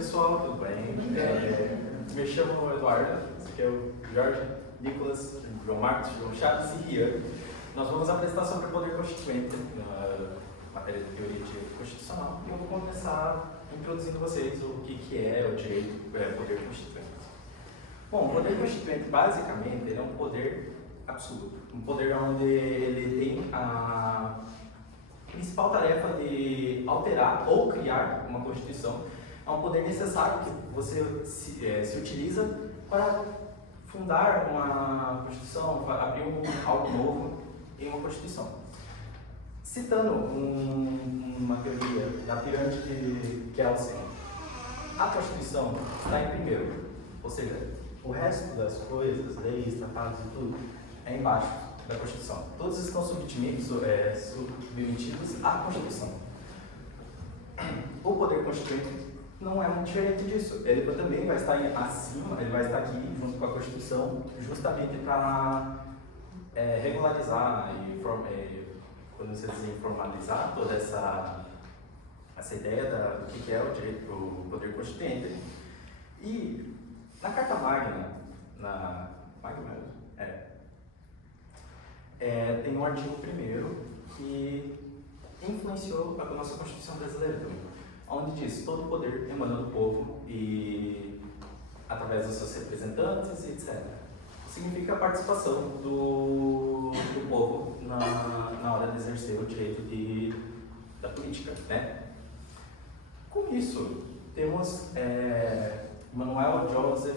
pessoal, tudo bem? Me chamo Eduardo, esse aqui é o Jorge, Nicolas, João Marcos, João Chaves e Rian. Nós vamos apresentar sobre o poder constituinte na matéria de teoria de direito constitucional e eu vou começar introduzindo vocês o que é o direito, poder constituinte. Bom, o poder constituinte, basicamente, ele é um poder absoluto, um poder onde ele tem a principal tarefa de alterar ou criar uma Constituição. É um poder necessário que você se utiliza para fundar uma Constituição, para abrir algo novo em uma Constituição. Citando uma teoria da pirâmide de Kelsen, a Constituição está em primeiro, ou seja, o resto das coisas, leis, tratados e tudo, é embaixo da Constituição. Todos estão submetidos à Constituição. O poder constituinte não é muito diferente disso. Ele também vai estar acima, ele vai estar aqui junto com a Constituição, justamente para regularizar e quando você diz formalizar toda essa ideia do que é o direito do poder constituinte. E na Carta Magna, tem um artigo 1º que influenciou a nossa Constituição brasileira também, onde diz: todo o poder emana do povo e através dos seus representantes, etc. Significa a participação do povo na hora de exercer o direito da política, né? Com isso, temos Manuel Joseph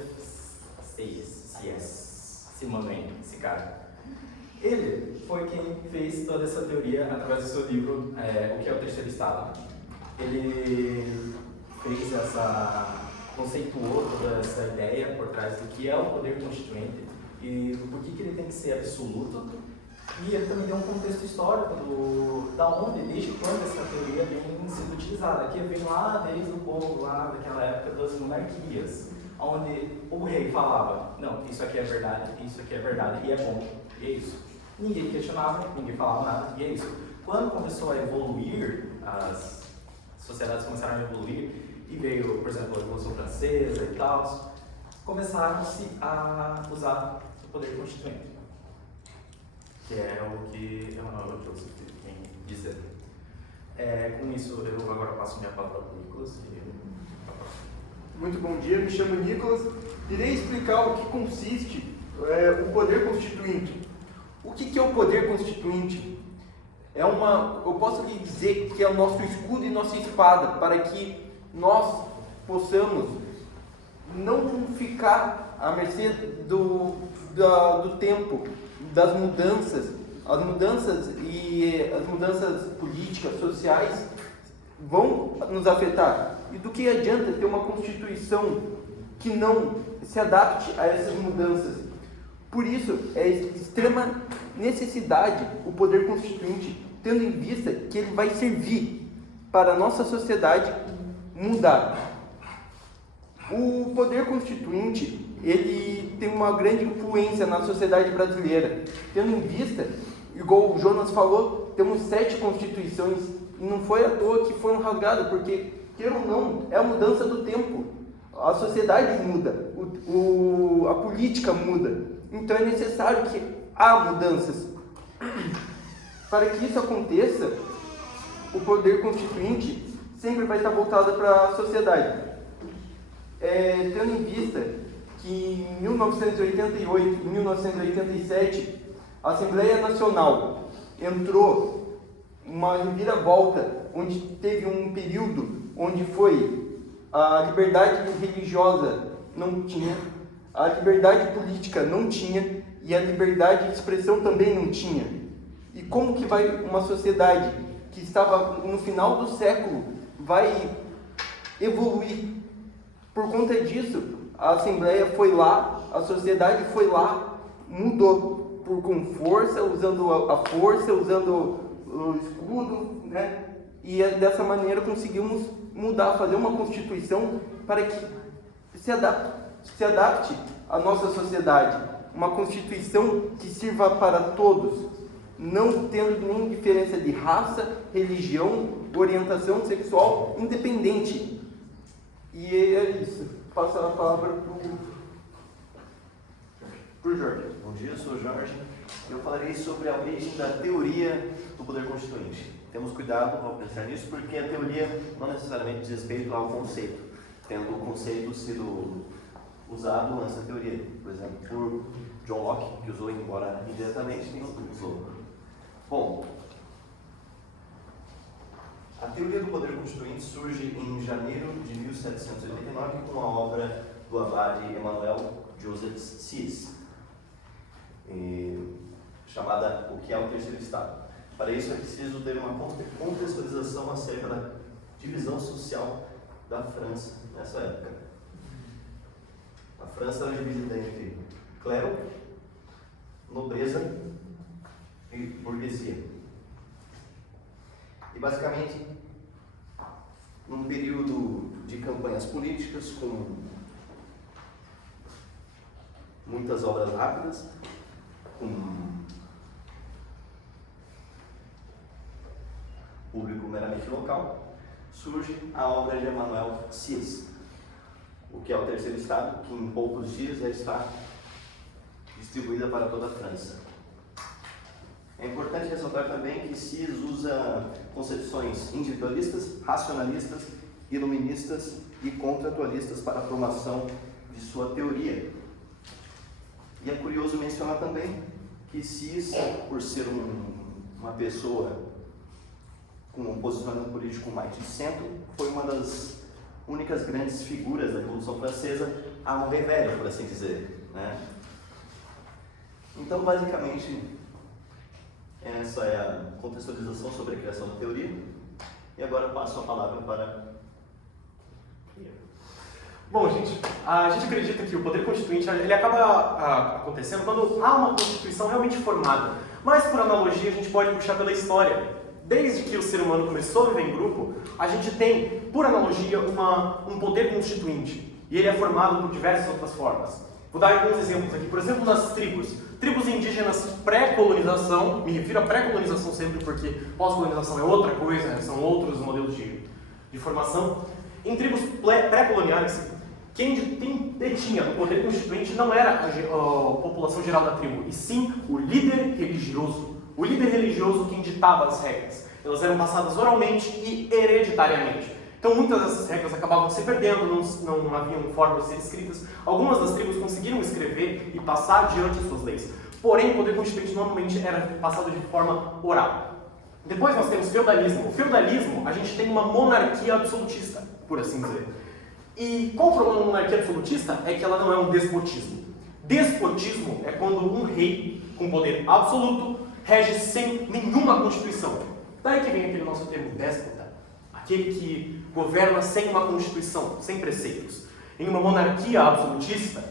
Simonsen, esse cara. Ele foi quem fez toda essa teoria através do seu livro O que é o Terceiro Estado. Ele conceituou toda essa ideia por trás do que é o poder constituinte e por que ele tem que ser absoluto. E ele também deu um contexto histórico desde quando essa teoria vem sendo utilizada, que vem lá desde o povo, lá daquela época das monarquias, onde o rei falava: não, isso aqui é verdade e é bom, e é isso. Ninguém questionava, ninguém falava nada, e é isso. Quando começou a evoluir, as sociedades começaram a evoluir, e veio, por exemplo, a Revolução Francesa e tal, começaram-se a usar o poder constituinte, que é o que Emanuel Joseph tem dizer. Com isso, eu agora passo minha palavra para o Nicolas. Muito bom dia, me chamo Nicolas. Irei explicar o que consiste o poder constituinte. O que é o poder constituinte? Eu posso lhe dizer que é o nosso escudo e nossa espada para que nós possamos não ficar à mercê do tempo, das mudanças. As mudanças políticas, sociais vão nos afetar. E do que adianta ter uma Constituição que não se adapte a essas mudanças? Por isso, é extrema necessidade o poder constituinte, tendo em vista que ele vai servir para a nossa sociedade mudar. O poder constituinte, ele tem uma grande influência na sociedade brasileira, tendo em vista, igual o Jonas falou, temos 7 constituições, e não foi à toa que foram rasgadas, porque, queira ou não, é a mudança do tempo. A sociedade muda, a política muda. Então é necessário que há mudanças. Para que isso aconteça, o poder constituinte sempre vai estar voltado para a sociedade. Tendo em vista que em 1988 e 1987, a Assembleia Nacional entrou uma reviravolta, onde teve um período onde a liberdade religiosa não tinha, a liberdade política não tinha e a liberdade de expressão também não tinha. E como que vai uma sociedade que estava no final do século vai evoluir? Por conta disso, a Assembleia foi lá, a sociedade foi lá, mudou com força, usando a força, usando o escudo, né? E dessa maneira conseguimos mudar, fazer uma Constituição para que se adapte à nossa sociedade. Uma Constituição que sirva para todos, não tendo nenhuma diferença de raça, religião, orientação sexual, independente. E é isso. Passo a palavra para o Jorge. Bom dia, eu sou o Jorge. Eu falarei sobre a origem da teoria do poder constituinte. Temos cuidado ao pensar nisso, porque a teoria não necessariamente diz respeito ao conceito, tendo o conceito sido usado antes da teoria. Por exemplo, por John Locke, que usou, embora indiretamente, não usou. Bom, a teoria do poder constituinte surge em janeiro de 1789 com a obra do abade Emmanuel Joseph Cies, chamada O que é o Terceiro Estado. Para isso é preciso ter uma contextualização acerca da divisão social da França nessa época. A França era dividida entre clero, nobreza e burguesia. E basicamente, num período de campanhas políticas com muitas obras rápidas, com público meramente local, surge a obra de Emmanuel Cies, O que é o Terceiro Estado, que em poucos dias já está distribuída para toda a França. É importante ressaltar também que Cies usa concepções individualistas, racionalistas, iluministas e contratualistas para a formação de sua teoria. E é curioso mencionar também que Cies, por ser uma pessoa com um posicionamento político mais de centro, foi uma das únicas grandes figuras da Revolução Francesa a morrer velho, por assim dizer, né? Então, basicamente, essa é a contextualização sobre a criação da teoria. E agora passo a palavra para... Bom, gente, a gente acredita que o poder constituinte ele acaba acontecendo quando há uma Constituição realmente formada. Mas, por analogia, a gente pode puxar pela história. Desde que o ser humano começou a viver em grupo, a gente tem, por analogia, um poder constituinte. E ele é formado por diversas outras formas. Vou dar alguns exemplos aqui. Por exemplo, nas tribos. Tribos indígenas pré-colonização, me refiro a pré-colonização sempre porque pós-colonização é outra coisa, são outros modelos de formação. Em tribos pré-coloniais, quem detinha o poder constituinte não era a população geral da tribo, e sim o líder religioso. O líder religioso quem ditava as regras. Elas eram passadas oralmente e hereditariamente. Então muitas dessas regras acabavam se perdendo, não haviam formas de ser escritas. Algumas das tribos conseguiram escrever e passar adiante as suas leis. Porém, o poder constituinte normalmente era passado de forma oral. Depois nós temos feudalismo. O feudalismo, a gente tem uma monarquia absolutista, por assim dizer. E qual o problema da monarquia absolutista? É que ela não é um despotismo. Despotismo é quando um rei com poder absoluto rege sem nenhuma constituição. Daí que vem aquele nosso termo déspota, aquele que governa sem uma constituição, sem preceitos. Em uma monarquia absolutista,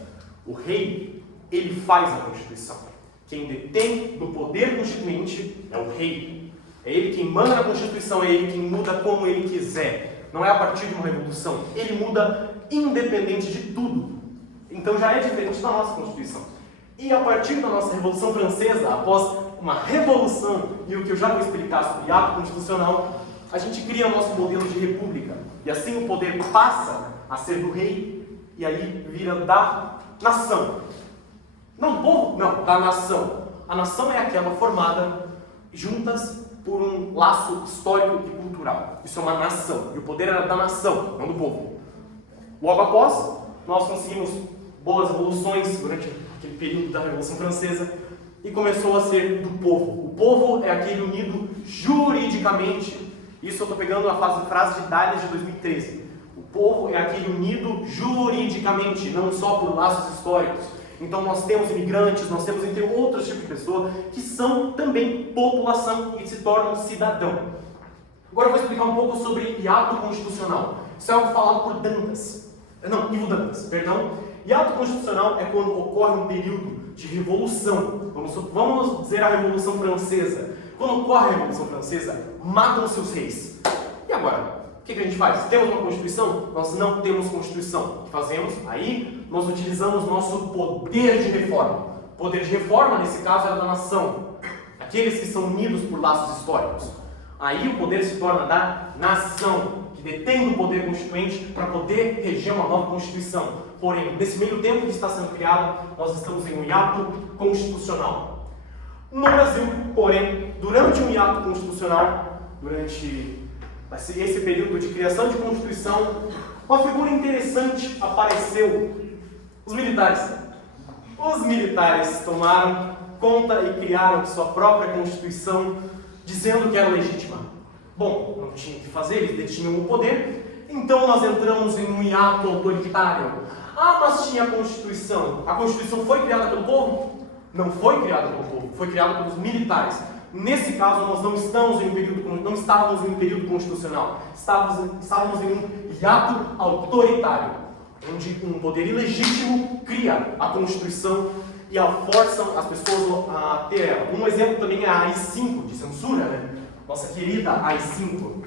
o rei, ele faz a constituição. Quem detém do poder constituinte é o rei. É ele quem manda na constituição, é ele quem muda como ele quiser. Não é a partir de uma revolução. Ele muda independente de tudo. Então já é diferente da nossa constituição. E a partir da nossa Revolução Francesa, após uma revolução, e o que eu já vou explicar sobre ato constitucional, a gente cria nosso modelo de república. E assim o poder passa a ser do rei, e aí vira da nação. Não do povo, não, da nação. A nação é aquela formada juntas por um laço histórico e cultural. Isso é uma nação, e o poder era da nação, não do povo. Logo após, nós conseguimos boas revoluções durante aquele período da Revolução Francesa, e começou a ser do povo. O povo é aquele unido juridicamente. Isso eu estou pegando a frase de Dales de 2013. O povo é aquele unido juridicamente, não só por laços históricos. Então nós temos imigrantes, nós temos entre outros tipos de pessoa que são também população e se tornam cidadão. Agora eu vou explicar um pouco sobre hiato constitucional. Isso é algo falado por Ivo Dantas, perdão. Hiato constitucional é quando ocorre um período de revolução. Vamos dizer a Revolução Francesa. Quando ocorre a Revolução Francesa, matam-se os reis. E agora? O que a gente faz? Temos uma Constituição? Nós não temos Constituição. O que fazemos? Aí nós utilizamos nosso poder de reforma. O poder de reforma, nesse caso, era da nação. Aqueles que são unidos por laços históricos. Aí o poder se torna da nação, que detém o poder constituinte para poder reger uma nova Constituição. Porém, nesse meio tempo que está sendo criado, nós estamos em um hiato constitucional. No Brasil, porém, durante um hiato constitucional, durante esse período de criação de Constituição, uma figura interessante apareceu: os militares. Os militares tomaram conta e criaram sua própria Constituição, dizendo que era legítima. Bom, não tinham o que fazer, eles detinham o poder, então nós entramos em um hiato autoritário. Ah, mas tinha a Constituição. A Constituição foi criada pelo povo? Não foi criada pelo povo, foi criada pelos militares. Nesse caso, nós não estávamos em um período constitucional, estávamos em um hiato autoritário, onde um poder ilegítimo cria a Constituição e força as pessoas a ter ela. Um exemplo também é a AI-5, de censura, né? Nossa querida AI-5,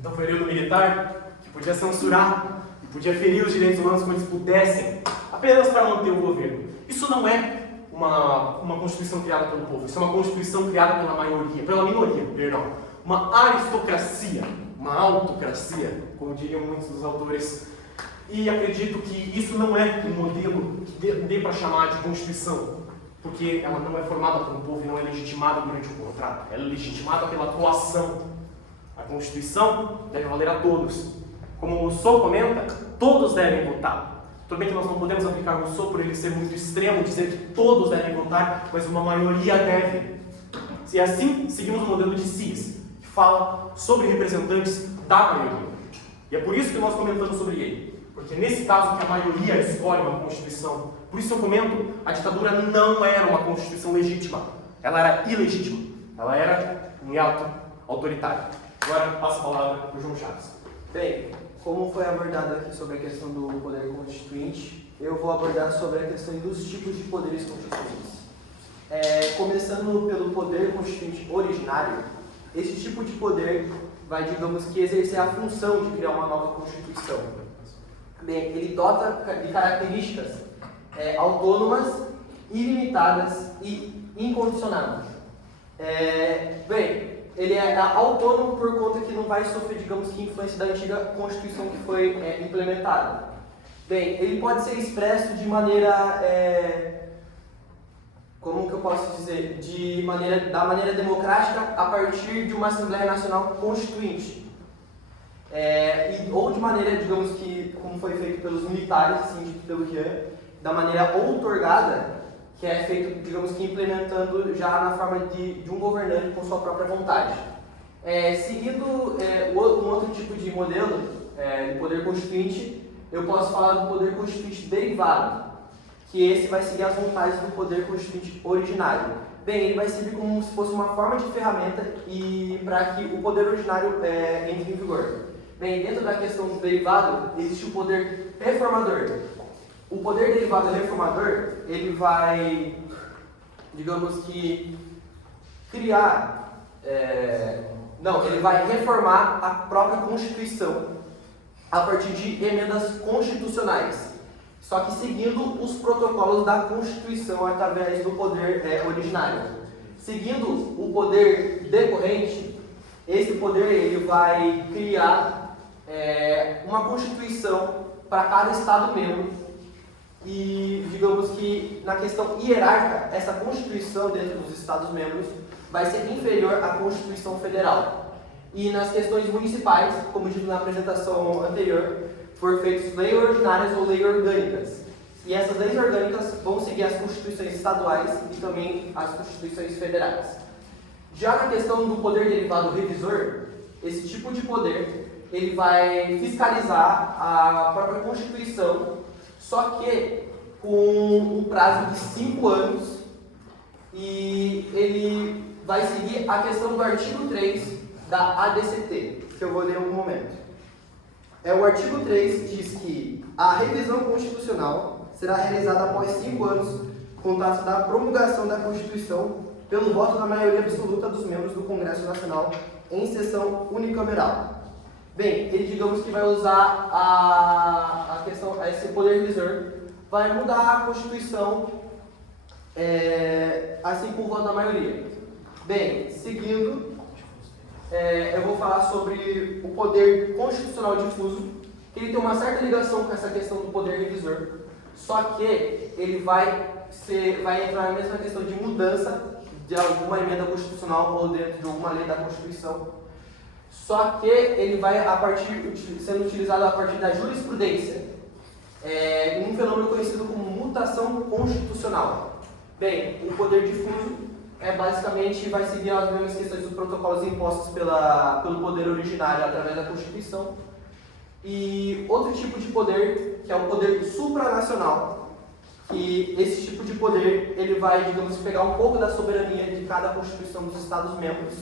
do período militar, que podia censurar e podia ferir os direitos humanos como eles pudessem, apenas para manter o governo. Isso não é uma Constituição criada pelo povo, isso é uma Constituição criada pela minoria, perdão. Uma aristocracia, uma autocracia, como diriam muitos dos autores. E acredito que isso não é um modelo que dê para chamar de Constituição, porque ela não é formada pelo povo e não é legitimada durante o contrato, ela é legitimada pela atuação. A Constituição deve valer a todos. Como o Rousseau comenta, todos devem votar. Tudo bem que nós não podemos aplicar o Rousseau por ele ser muito extremo, dizer que todos devem votar, mas uma maioria deve. E assim, seguimos o modelo de Cies, que fala sobre representantes da maioria. E é por isso que nós comentamos sobre ele. Porque nesse caso que a maioria escolhe uma Constituição. Por isso eu comento, a ditadura não era uma Constituição legítima. Ela era ilegítima. Ela era um hiato autoritário. Agora passo a palavra para o João Chaves. Bem, como foi abordado aqui sobre a questão do poder constituinte, eu vou abordar sobre a questão dos tipos de poderes constituintes. Começando pelo poder constituinte originário, esse tipo de poder vai, digamos que, exercer a função de criar uma nova Constituição. Bem, ele dota de características autônomas, ilimitadas e incondicionadas. Bem, ele é autônomo por conta que não vai sofrer, digamos que, influência da antiga Constituição que foi implementada. Bem, ele pode ser expresso de maneira, como que eu posso dizer, da maneira democrática a partir de uma Assembleia Nacional Constituinte. Ou de maneira, digamos que, como foi feito pelos militares, assim dito pelo Jean, da maneira outorgada, que é feito, digamos que, implementando já na forma de um governante com sua própria vontade. Seguindo um outro tipo de modelo de poder constituinte, eu posso falar do poder constituinte derivado, que esse vai seguir as vontades do poder constituinte originário. Bem, ele vai servir como se fosse uma forma de ferramenta para que o poder originário entre em vigor. Bem, dentro da questão do derivado, existe o poder reformador. O poder derivado reformador, ele vai, digamos que, criar, ele vai reformar a própria Constituição a partir de emendas constitucionais, só que seguindo os protocolos da Constituição através do poder originário. Seguindo o poder decorrente, esse poder ele vai criar uma Constituição para cada Estado membro e, digamos que, na questão hierárquica, essa Constituição dentro dos Estados-membros vai ser inferior à Constituição Federal. E nas questões municipais, como dito na apresentação anterior, foram feitas leis ordinárias ou leis orgânicas. E essas leis orgânicas vão seguir as Constituições estaduais e também as Constituições federais. Já na questão do poder derivado revisor, esse tipo de poder ele vai fiscalizar a própria Constituição, só que com um prazo de 5 anos, e ele vai seguir a questão do artigo 3 da ADCT, que eu vou ler em algum momento. O artigo 3 diz que a revisão constitucional será realizada após 5 anos, contados da promulgação da Constituição, pelo voto da maioria absoluta dos membros do Congresso Nacional em sessão unicameral. Bem, ele, digamos que vai usar a questão, esse poder revisor, vai mudar a Constituição assim com o voto da maioria. Bem, seguindo, eu vou falar sobre o poder constitucional difuso, que ele tem uma certa ligação com essa questão do poder revisor, só que ele vai entrar na mesma questão de mudança de alguma emenda constitucional ou dentro de alguma lei da Constituição, só que ele vai sendo utilizado a partir da jurisprudência, um fenômeno conhecido como mutação constitucional. Bem, o poder difuso basicamente vai seguir as mesmas questões dos protocolos impostos pelo poder originário através da Constituição. E outro tipo de poder, que é o poder supranacional, que esse tipo de poder ele vai, digamos, pegar um pouco da soberania de cada Constituição dos Estados-membros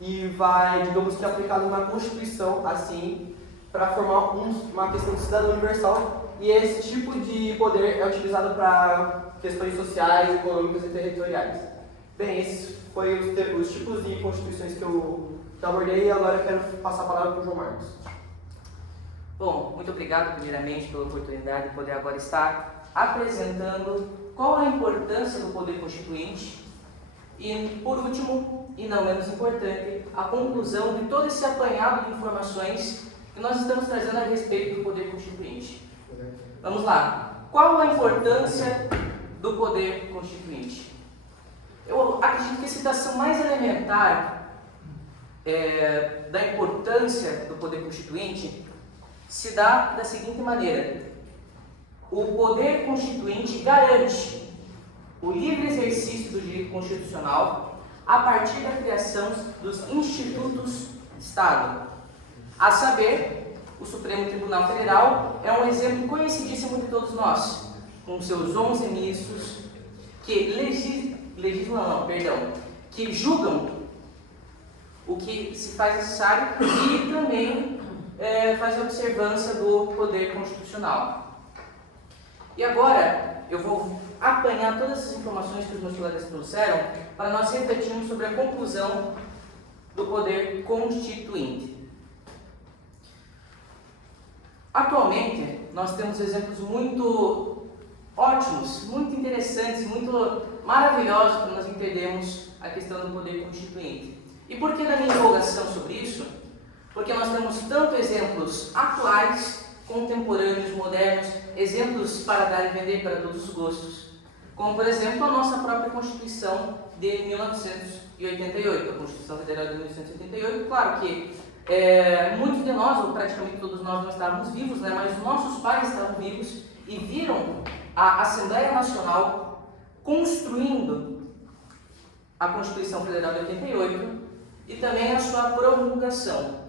e vai, digamos que, aplicá-lo na Constituição, assim, para formar uma questão de cidadão universal. E esse tipo de poder é utilizado para questões sociais, econômicas e territoriais. Bem, esses foram os tipos de constituições que eu abordei, e agora eu quero passar a palavra para o João Marcos. Bom, muito obrigado primeiramente pela oportunidade de poder agora estar apresentando qual a importância do poder constituinte e, por último, e não menos importante, a conclusão de todo esse apanhado de informações que nós estamos trazendo a respeito do poder constituinte. Vamos lá. Qual a importância do poder constituinte? Eu acredito que a citação mais elementar da importância do poder constituinte se dá da seguinte maneira: o poder constituinte garante o livre exercício do direito constitucional a partir da criação dos institutos de Estado. A saber, o Supremo Tribunal Federal é um exemplo conhecidíssimo de todos nós, com seus 11 ministros que que julgam o que se faz necessário e também faz a observância do poder constitucional. E agora eu vou apanhar todas essas informações que os meus colegas trouxeram para nós refletirmos sobre a conclusão do poder constituinte. Atualmente, nós temos exemplos muito ótimos, muito interessantes, muito maravilhosos para nós entendermos a questão do poder constituinte. E por que da minha empolgação sobre isso? Porque nós temos tanto exemplos atuais, contemporâneos, modernos, exemplos para dar e vender para todos os gostos, como, por exemplo, a nossa própria Constituição de 1988, a Constituição Federal de 1988. Claro que muitos de nós, ou praticamente todos nós, não estávamos vivos, né? Mas nossos pais estavam vivos e viram a Assembleia Nacional construindo a Constituição Federal de 88 e também a sua promulgação.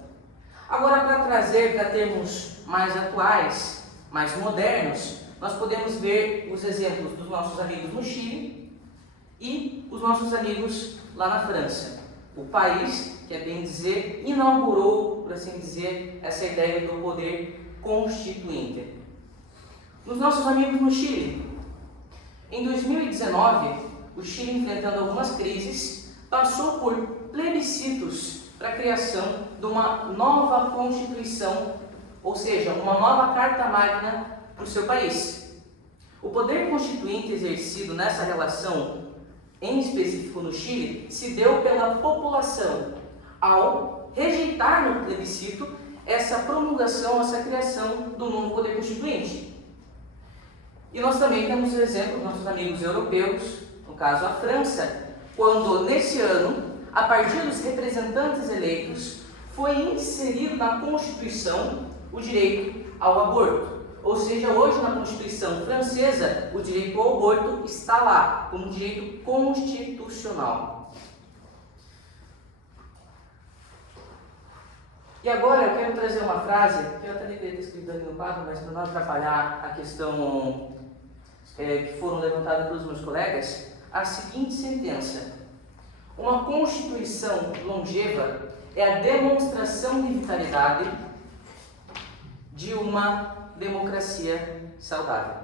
Agora, para termos mais atuais, mais modernos, nós podemos ver os exemplos dos nossos amigos no Chile e os nossos amigos lá na França. O país, que é bem dizer, inaugurou, por assim dizer, essa ideia do poder constituinte. Nos nossos amigos no Chile, em 2019, o Chile, enfrentando algumas crises, passou por plebiscitos para a criação de uma nova Constituição, ou seja, uma nova Carta Magna para o seu país. O poder constituinte exercido nessa relação, em específico no Chile, se deu pela população, ao rejeitar no plebiscito essa promulgação, essa criação do novo poder constituinte. E nós também temos exemplo dos nossos amigos europeus, no caso a França, quando nesse ano, a partir dos representantes eleitos, foi inserido na Constituição o direito ao aborto. Ou seja, hoje na Constituição francesa, o direito ao aborto está lá, como direito constitucional. E agora eu quero trazer uma frase, que eu até deveria ter escrito ali no quadro, mas para não atrapalhar a questão que foram levantadas pelos meus colegas, a seguinte sentença: uma Constituição longeva é a demonstração de vitalidade de uma democracia saudável.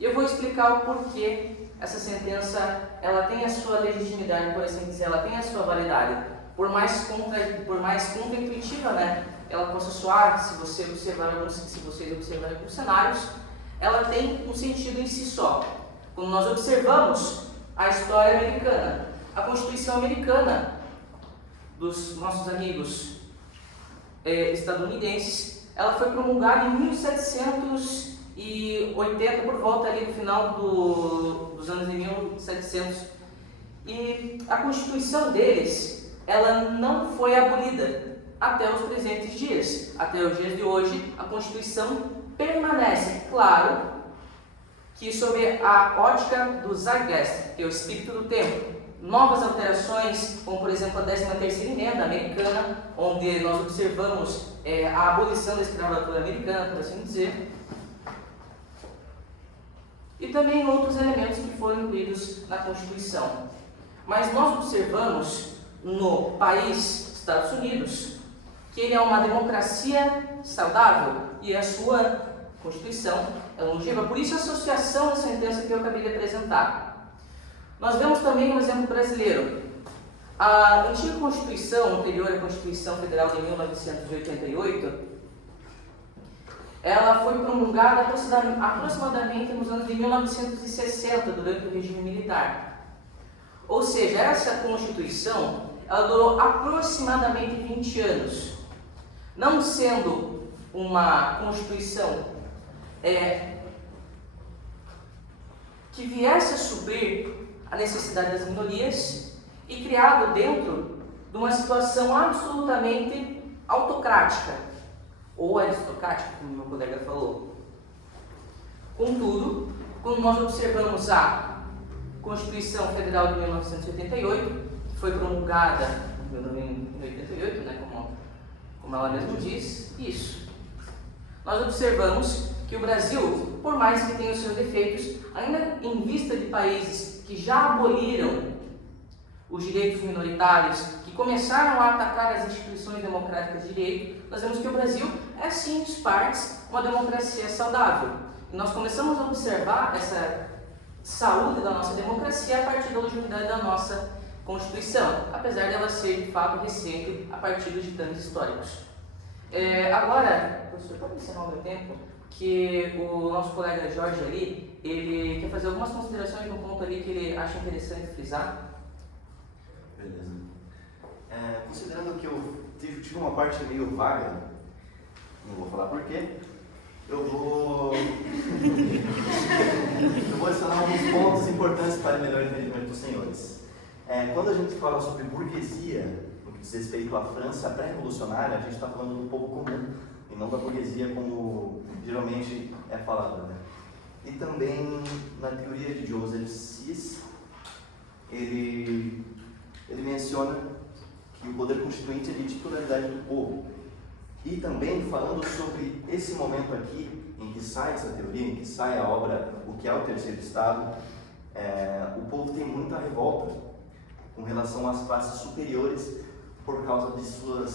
E eu vou explicar o porquê essa sentença ela tem a sua legitimidade, por assim dizer, ela tem a sua validade. Por mais contra-intuitiva, né, ela possa soar, se vocês observarem alguns cenários, ela tem um sentido em si só. Quando nós observamos a história americana, a Constituição americana, dos nossos amigos estadunidenses, ela foi promulgada em 1780, por volta ali do final dos anos de 1700. E a Constituição deles, ela não foi abolida até os presentes dias. Até os dias de hoje, a Constituição permanece, claro, que sob a ótica do Zeitgeist, que é o espírito do tempo. Novas alterações, como por exemplo a 13ª emenda americana, onde nós observamos a abolição da escravatura americana, por assim dizer, e também outros elementos que foram incluídos na Constituição. Mas nós observamos no país Estados Unidos que ele é uma democracia saudável e a sua Constituição é longeva, por isso a associação da sentença que eu acabei de apresentar. Nós vemos também no exemplo brasileiro. A antiga Constituição, anterior à Constituição Federal de 1988, ela foi promulgada aproximadamente nos anos de 1960, durante o regime militar. Ou seja, essa Constituição, ela durou aproximadamente 20 anos. Não sendo uma Constituição que viesse a suprir a necessidade das minorias e criado dentro de uma situação absolutamente autocrática, ou aristocrática, como meu colega falou. Contudo, quando nós observamos a Constituição Federal de 1988, que foi promulgada em 88, né, como ela mesma diz, isso. Nós observamos que o Brasil, por mais que tenha os seus defeitos, ainda em vista de países que já aboliram os direitos minoritários, que começaram a atacar as instituições democráticas de direito, nós vemos que o Brasil é sim, de partes, uma democracia saudável. E nós começamos a observar essa saúde da nossa democracia a partir da legitimidade da nossa Constituição, apesar dela ser de fato recente a partir dos ditames históricos. Agora, professor, pode ensinar o meu tempo? Que o nosso colega Jorge ali, ele quer fazer algumas considerações no ponto ali que ele acha interessante frisar. Beleza. Considerando que eu tive uma parte meio vaga, não vou falar porquê, eu vou adicionar alguns pontos importantes para o melhor entendimento dos senhores. Quando a gente fala sobre burguesia, no que diz respeito à França pré-revolucionária, a gente está falando do povo comum, e não da burguesia como geralmente é falado, né? E também na teoria de Joseph Cies, ele menciona que o poder constituinte é de titularidade do povo. E também falando sobre esse momento aqui, em que sai essa teoria, em que sai a obra O que é o Terceiro Estado, o povo tem muita revolta com relação às classes superiores por causa de sua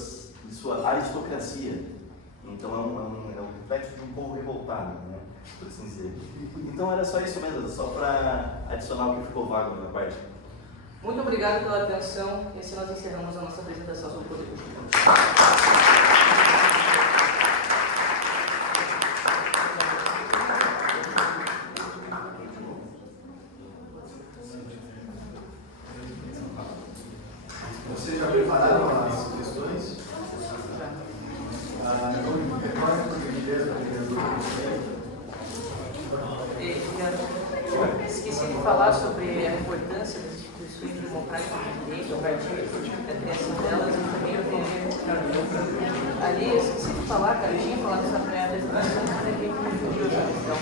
aristocracia. Então é um reflexo de um povo revoltado, né, por assim dizer. Então era só isso mesmo, só para adicionar o que ficou vago na minha parte. Muito obrigado pela atenção e assim nós encerramos a nossa apresentação sobre o poder constituinte. Vocês já prepararam as questões? Esqueci de falar sobre a importância das instituições democráticas de direito, a partir da criação delas, e também eu tenho ali, eu esqueci de falar, cara, eu tinha falado isso na primeira apresentação, mas aqui eu me fugiu essa questão.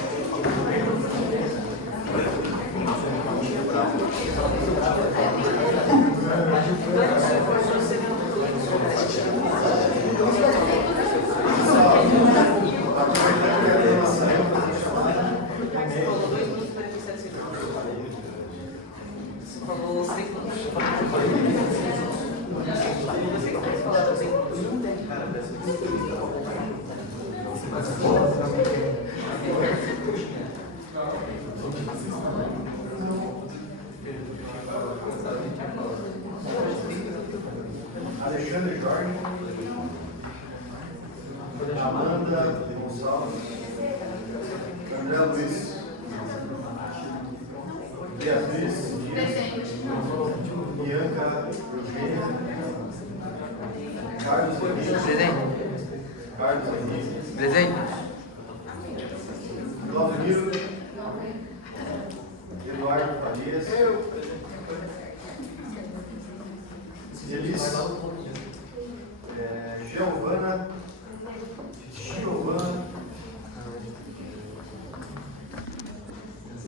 Alexandre Jorge, Amanda Gonçalves, André Luiz, Beatriz Dias, Bianca Eugênia, Carlos Henrique. Presente. Carlos Henrique. Presente. Claudemiro. Eduardo Farias. Elis. Giovana.